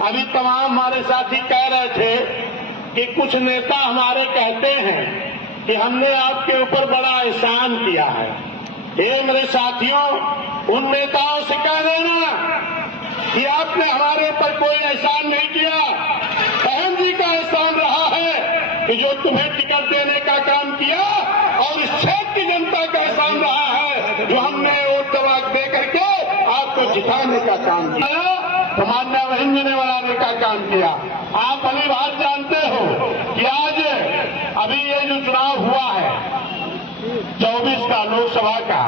अभी तमाम हमारे साथी कह रहे थे कि कुछ नेता हमारे कहते हैं कि हमने आपके ऊपर बड़ा एहसान किया है। ये मेरे साथियों, उन नेताओं से कह देना कि आपने हमारे ऊपर कोई एहसान नहीं किया। बहन जी का एहसान रहा है कि जो तुम्हें टिकट देने का काम किया, और इस क्षेत्र की जनता का एहसान रहा है जो हमने वोट दबा दे करके आपको जिताने का काम किया, तो मान्य बहन जी ने बनाने का काम किया। आप भली बात जानते हो कि आज अभी ये जो चुनाव हुआ है 24 का लोकसभा का,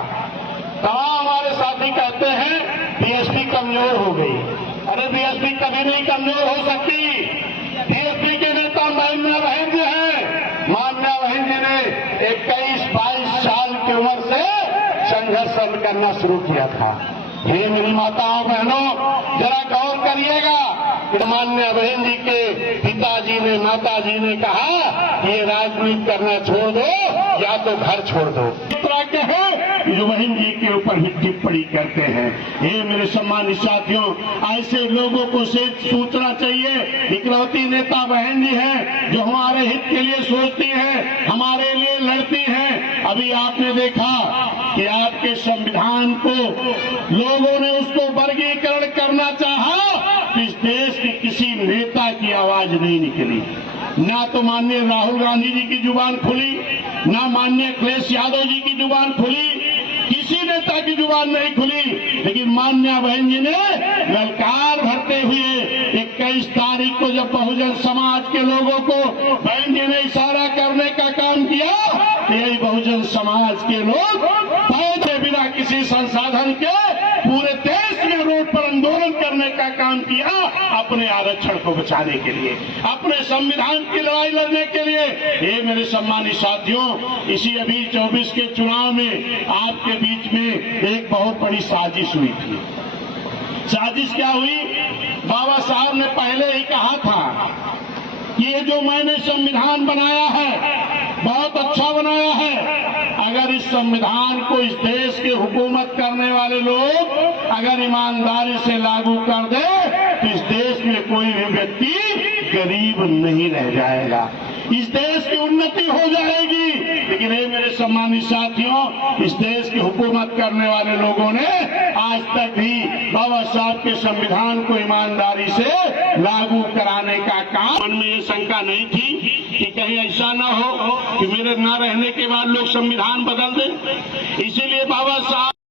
तमाम हमारे साथी कहते हैं बीएसपी कमजोर हो गई। अरे बीएसपी कभी नहीं कमजोर हो सकती। बीएसपी के नेता मान्य बहन जी हैं। मान्य बहन जी ने 21-22 साल की उम्र से संघर्ष करना शुरू किया था। ये मेरी माताओं बहनों, जरा गौर करिएगा कि मान्य बहन जी के पिताजी ने, माताजी ने कहा कि ये राजनीति करना छोड़ दो या तो घर छोड़ दो। इस तरह के हैं जो बहन जी के ऊपर ही टिप्पणी करते हैं। ये मेरे सम्मानित साथियों, ऐसे लोगों को सोचना चाहिए। इकलौती नेता बहन जी हैं जो हमारे हित के लिए सोचती हैं, हमारे लिए लड़ती हैं। अभी आपने देखा कि आपके संविधान को लोगों ने उसको वर्गीकरण करना चाहा, इस देश के किसी नेता की आवाज नहीं निकली। ना तो माननीय राहुल गांधी जी की जुबान खुली, ना माननीय अखिलेश यादव जी की जुबान खुली, किसी नेता की जुबान नहीं खुली। लेकिन मान्या बहन जी ने ललकार भरते हुए 21 तारीख को जब बहुजन समाज के लोगों को बहन जी ने इशारा करने का काम किया, यही बहुजन समाज के लोग पैसे बिना किसी संसाधन के पूरे देश में रोड पर आंदोलन करने का काम किया, अपने आरक्षण को बचाने के लिए, अपने संविधान की लड़ाई लड़ने के लिए। ये मेरे सम्मानित साथियों, इसी अभी 24 के चुनाव में आपके बीच में एक बहुत बड़ी साजिश हुई थी। साजिश क्या हुई? बाबा साहब ने पहले ही कहा था कि ये जो मैंने संविधान बनाया है बहुत अच्छा बनाया है। अगर इस संविधान को इस देश के हुकूमत करने वाले लोग अगर ईमानदारी से लागू कर दे तो इस देश में कोई भी व्यक्ति गरीब नहीं रह जाएगा, इस देश की उन्नति हो जाएगी। लेकिन ये मेरे सम्मानित साथियों, इस देश की हुकूमत करने वाले लोगों ने आज तक भी बाबा साहब के संविधान को ईमानदारी से लागू कराने का काम, मन में ये शंका नहीं थी कि कहीं ऐसा ना हो कि मेरे न रहने के बाद लोग संविधान बदल दें। इसीलिए बाबा साहब